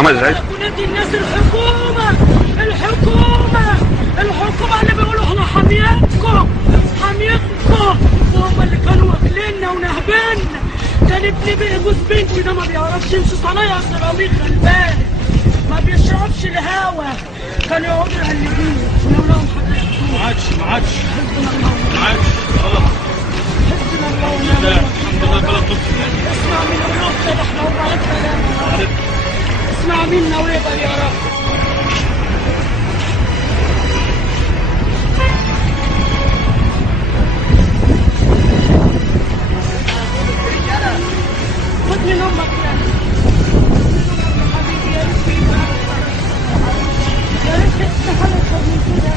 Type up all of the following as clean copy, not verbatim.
محمد العيد. ونادي الناس الحكومة اللي بيقولوا احنا حاميتكم وهم اللي كانوا واكليننا ونهبنا. كان ابني جوز بنتي ده ما بيعرفش يمشي صنايع سيراميك غلبان، ما بيشربش الهوا، كانوا يقعدوا يقلدوه ولو لهم حاجات ما عادش خلاص. حسبنا الله ونعم الوكيل. اسمع من الروح كده احنا وبعدنا اسمع منا ويقبل يا رب. خد من امك يا حبيبي يا ريت يا ريت تستحل اكتر من كده،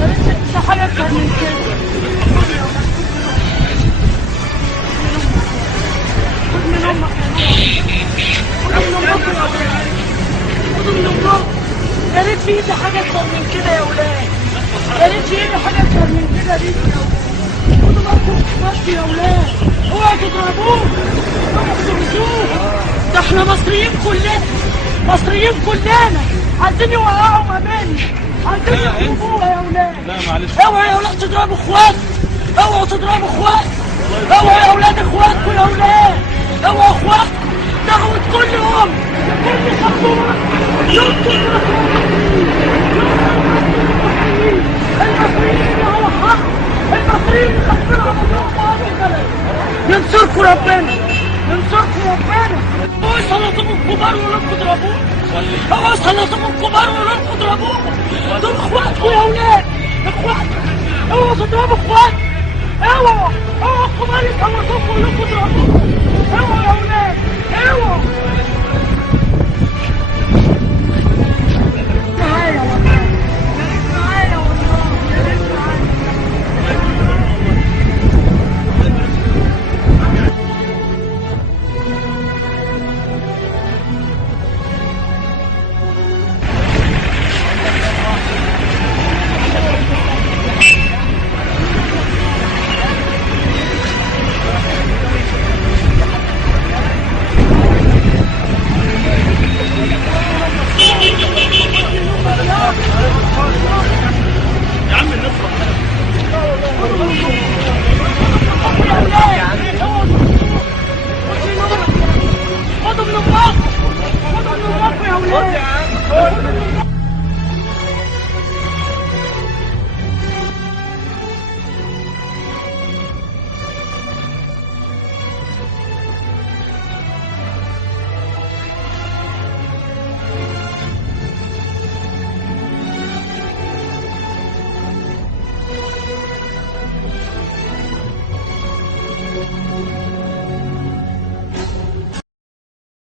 يا ريت تستحل اكتر من كده. خد من امك يا ريت في ايدي حاجه اكتر من كده يا ولاد، يا ريت في ايدي حاجه اكتر من كده ليك يا ولاد. خدوا بالكم بس يا ولاد، اوعوا تضربوه، اوعوا تضربوه، ده احنا مصريين كلنا عايزين يوقعوا اماني، عايزين يضربوها يا ولاد. لا معلش، اوعوا يا ولاد تضربوا اخواتكم، اوعوا تضربوا اخواتكم، اوعوا يا ولاد اخواتكم يا ولاد، اوعوا اخواتكم. دعوة كل ام لكل خطوة ينصر المصريين على حق، المصريين اللي خاطرين على الله البلد. ينصركم ربنا، اوعوا يسلطوكم الكبار وولادكم تضربوه، اوعوا يسلطوكم الكبار وولادكم تضربوه. دول اخواتكم يا ولاد، اخواتكم، اوعوا تضربوا اخواتكم، اوعوا الكبار يسلطوكم وولادكم تضربوه، اوعوا يا ولاد، اوعوا. معايا والله، معايا والله، يا ريت معايا. يا عم نفرح. خدوا من امكم يا ولاد.